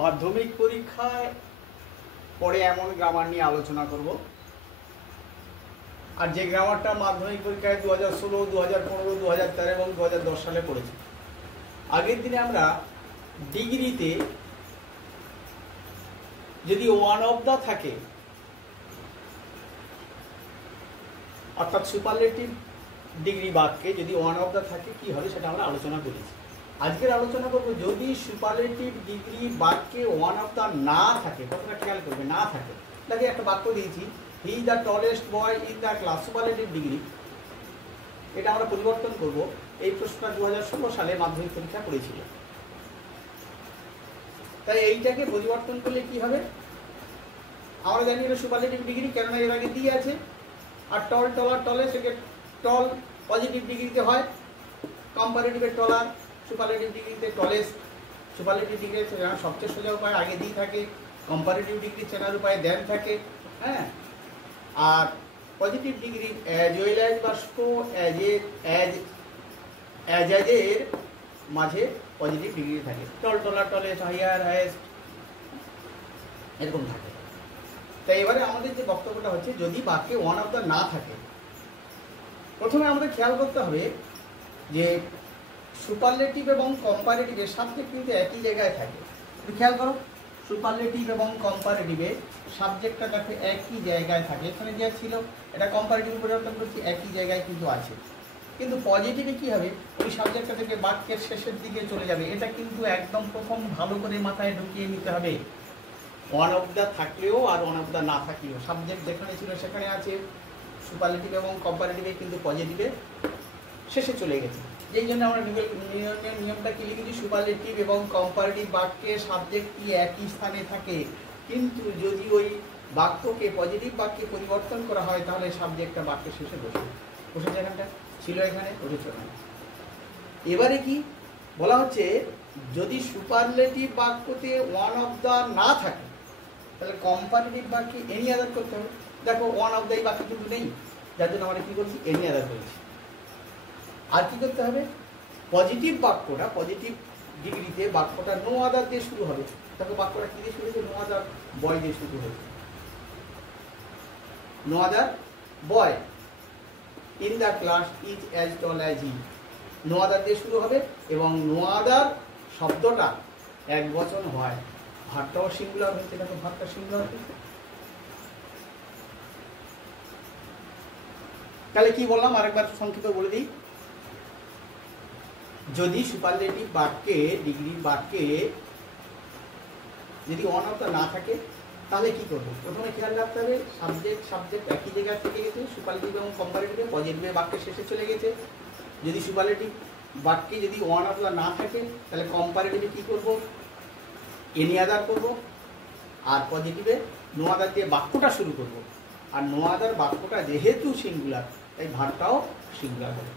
মাধ্যমিক পরীক্ষায় পরে এমন গ্রামার নিয়ে আলোচনা করব। আর যে গ্রামারটা মাধ্যমিক পরীক্ষায় 2016, 2015, 2013 এবং 2010 সালে পড়েছি। আগের দিনে আমরা ডিগ্রিতে যদি ওয়ান অফ দা থাকে, অর্থাৎ সুপারলেটিভ ডিগ্রি বাক্যে যদি ওয়ান অফ দা থাকে কি হবে সেটা আমরা আলোচনা করেছি। আজকের আলোচনা করব যদি সুপারলেটিভ ডিগ্রি বাক্যে ওয়ান অফ দা না থাকে, কতটা খেয়াল করবে, না থাকে। দেখে একটা বাক্য দিয়েছি, he is the tallest boy in the class, superlative degree. এটা আমরা পরিবর্তন করব। এই প্রশ্নটা 2016 সালে মাধ্যমিক পরীক্ষা পড়েছিল। তাই এইটাকে পরিবর্তন করলে কি হবে, আমরা জানি এটা সুপারলেটিভ ডিগ্রি, কেননা এর আগে দিয়ে আছে। আর টল, টলার, টলে সেটা টল পজিটিভ ডিগ্রিতে হয়, কম্পারেটিভের টলার, সুপারলেটিভ ডিগ্রিতে টলেস। সুপারলেটিভ ডিগ্রি চেনার সবচেয়ে সোজা উপায় আগে দিয়ে থাকে, কম্পারেটিভ ডিগ্রি চেনার উপায় দেন থাকে। হ্যাঁ, আর positive degree as well as বাক্য, অ্যাজের মাঝে পজিটিভ ডিগ্রি থাকে। টল, টলার, টলেস, হাইয়ার, হাইয়েস্ট এরকম থাকে। তাই এবারে আমাদের যে বক্তব্যটা হচ্ছে, যদি বাক্যে ওয়ান অফ দ্য না থাকে, প্রথমে আমাদের খেয়াল করতে হবে যে সুপারলেটিভ এবং কম্পারেটিভের সাবজেক্ট কিন্তু একই জায়গায় থাকে। খেয়াল করো, সুপারলেটিভ এবং কম্পারেটিভে সাবজেক্টটা দেখো একই জায়গায় থাকে। এখানে যা ছিল এটা কম্পারেটিভ পরিবর্তন করছি, একই জায়গায় কিন্তু আছে। কিন্তু পজিটিভে কি হবে, ওই সাবজেক্টটা থেকে বাক্যের শেষের দিকে চলে যাবে। এটা কিন্তু একদম প্রথম ভালো করে মাথায় ঢুকিয়ে নিতে হবে। ওয়ান অফ দ্য থাকলেও আর ওয়ান অফ দ্য না থাকলেও সাবজেক্ট যেখানে ছিল সেখানে আছে। সুপারলেটিভ এবং কম্পারেটিভে কিন্তু পজিটিভে শেষে চলে গেছে। যেই জন্য আমরা নিয়মটা কি লিখেছি, সুপারলেটিভ এবং কম্পারেটিভ বাক্যে সাবজেক্ট কি একই স্থানে থাকে, কিন্তু যদি ওই বাক্যকে পজিটিভ বাক্যে পরিবর্তন করা হয় তাহলে সাবজেক্টটা বাক্যের শেষে বসেছে। এখানটা ছিল, এখানে বসেছে। এবারে কি বলা হচ্ছে, যদি সুপারলেটিভ বাক্যতে ওয়ান অফ দা না থাকে তাহলে কম্পারেটিভ বাক্যে এনি আদার করতে হবে। দেখো, ওয়ান অফ দা এই বাক্য কিন্তু নেই, যার জন্য আমরা কি করছি, এনি আদার করেছি। আর কি করতে হবে, পজিটিভ বাক্যটা, পজিটিভ ডিগ্রিতে বাক্যটা নো আদার দিয়ে শুরু হবে। দেখো বাক্যটা কি দিয়ে শুরু হয়েছে, নো আদার বয় দিয়ে শুরু হয়েছে। No other boy in the class is as tall as he, no other দিয়ে শুরু হবে। এবং নো আদার শব্দটা এক বচন হয়, ভাতটাও সিঙ্গুলার হয়েছে। দেখো ভাতটা সিঙ্গুলার হয়েছে। তাহলে কি বললাম আরেকবার সংক্ষেপে বলে দিই, যদি সুপারলেটিভ বাক্যে, ডিগ্রি বাক্যে যদি ওয়ান অফ দা না থাকে তাহলে কি করবো, প্রথমে খেয়াল রাখতে হবে সাবজেক্ট একই জায়গায় থেকে গেছে। সুপারলেটিভ এবং কম্পারেটিভে পজিটিভে বাক্যের শেষে চলে গেছে। যদি সুপারলেটিভ বাক্যে যদি ওয়ান অফ দা না থাকে তাহলে কম্পারেটিভে কি করব, এনি আদার করব। আর পজিটিভে নো আদার দিয়ে বাক্যটা শুরু করব। আর নো আদার বাক্যটা যেহেতু সিঙ্গুলার তাই ভার্বটাও সিঙ্গুলার হবে।